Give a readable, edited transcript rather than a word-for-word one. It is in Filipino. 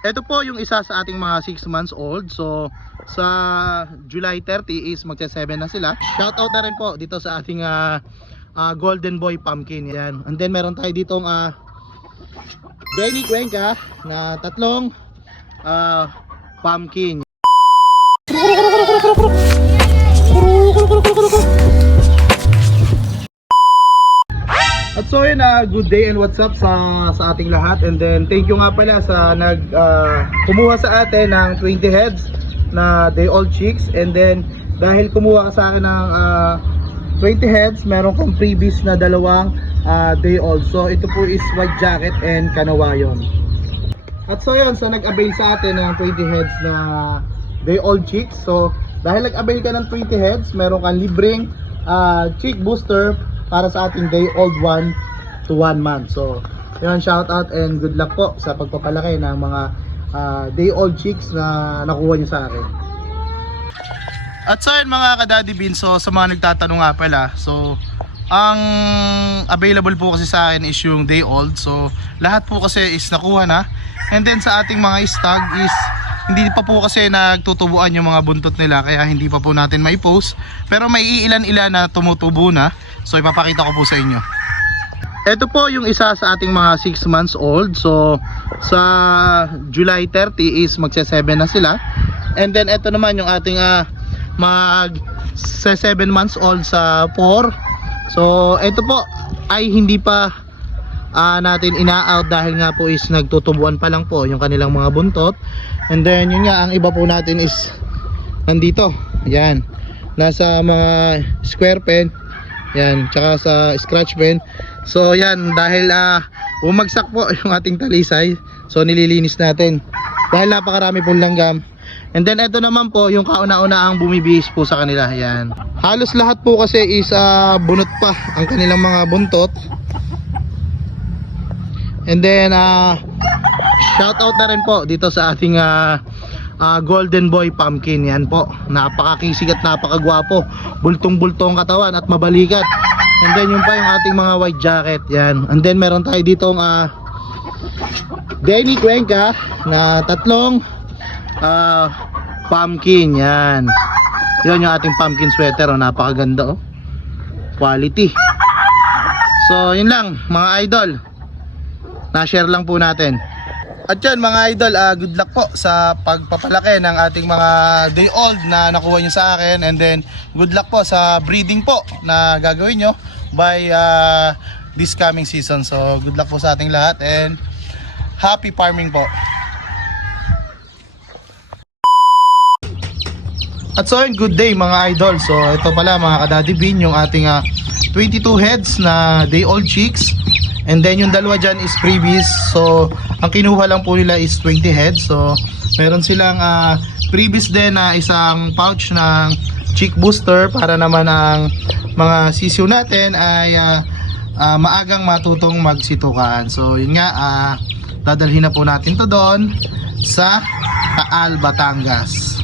Ito po yung isa sa ating mga 6 months old. So sa July 30 is magsa 7 na sila. Shout out na rin po dito sa ating Golden Boy Pumpkin. Yan. And then meron tayo ditong Benny Cuenca na tatlong pumpkin. At so yun, good day and what's up sa ating lahat. And then thank you nga pala sa kumuha sa atin ng 20 heads na day old chicks. And then dahil kumuha ka sa akin ng 20 heads, meron kang freebies na dalawang day old. So ito po is white jacket and kanawayon. At so yun, so nag-avail sa atin ng 20 heads na day old chicks. So dahil nag-avail ka ng 20 heads, meron kang libreng chick booster para sa ating day old 1 to 1 month. So yun, shout out and good luck po sa pagpapalaki ng mga day old chicks na nakuha nyo sa akin. At so yun mga ka-Daddy Bean, so sa mga nagtatanong nga pala, so ang available po kasi sa akin is yung day old. So lahat po kasi is nakuha na. And then sa ating mga stag is hindi pa po kasi nagtutubuan yung mga buntot nila, kaya hindi pa po natin may post. Pero may ilan-ilan na tumutubo na. So ipapakita ko po sa inyo. Ito po yung isa sa ating mga 6 months old. So sa July 30 is magsa 7 na sila. And then ito naman yung ating mag 7 months old sa 4. So ito po ay hindi pa natin ina-out dahil nga po is nagtutubuan pa lang po yung kanilang mga buntot. And then yun nga, ang iba po natin is nandito. Yan. Nasa mga square pen. Yan, tsaka sa scratch pen. So yan, dahil bumagsak po yung ating talisay, so nililinis natin dahil napakarami pong langgam. And then ito naman po yung kauna-una ang bumibihis po sa kanila. Yan, halos lahat po kasi is bunot pa ang kanilang mga buntot. And then shout out na rin po dito sa ating Golden Boy Pumpkin. Yan po, napakakisig at napakagwapo, bultong-bultong katawan at mabalikat. And then yun pa yung ating mga white jacket. Yan. And then meron tayo ditong Benny Cuenca na tatlong pumpkin. Yan. Yun yung ating pumpkin sweater. Napakaganda, quality. So yun lang mga idol, na-share lang po natin. At yan mga idol, good luck po sa pagpapalaki ng ating mga day old na nakuha nyo sa akin. And then good luck po sa breeding po na gagawin nyo by this coming season. So good luck po sa ating lahat and happy farming po. At so yun, good day mga idol. So ito pala mga ka-Daddy Bean, yung ating 22 heads na day old chicks. And then yung dalawa dyan is freebies. So ang kinuha lang po nila is 20 heads. So meron silang freebies din na isang pouch ng chick booster para naman ang mga sisiw natin ay maagang matutong magsitukan. So yun nga, dadalhin na po natin to doon sa Taal, Batangas.